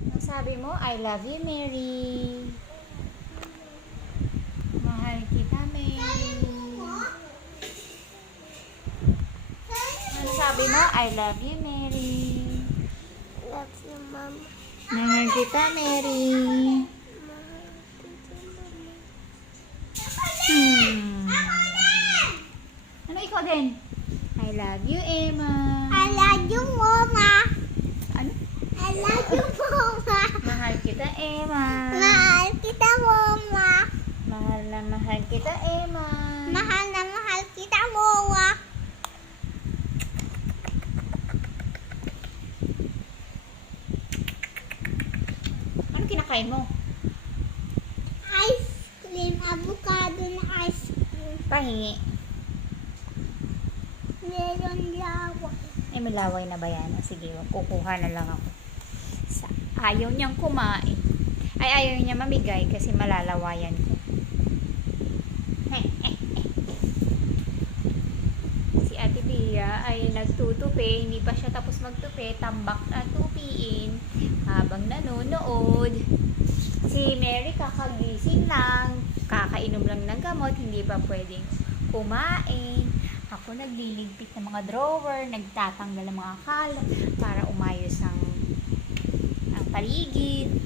Ang sabi mo, I love you, Mary. Mahal kita, Mary. Ang sabi mo, I love you, Mary. Love you, Mama. Mahal kita, Mary. Ano ikaw din? I love you, Emma. I love you, Mama. Ano? I love you, Mama. Mahal kita, Emma. Mahal kita, Mama. Mahal na mahal kita, Emma. Mahal na mahal kita, Mama. Ano kinakain mo? Ice cream, avocado na ice cream. Pahingi. Meron lawa. Ay, may laway na ba yan? Sige, kukuha na lang ako. Ayaw niyang kumain. Ay, ayaw niya mamigay kasi malalawayan ko. Si Ate Bia ay nagtutupi. Hindi pa siya tapos magtupi. Tambak na tupiin habang nanonood. Si Mary kakagising lang. Kakainom lang ng gamot. Hindi pa pwedeng kumain. Ako nagliligpit ng mga drawer, nagtatanggal ng mga kalat para umayos ang paligid.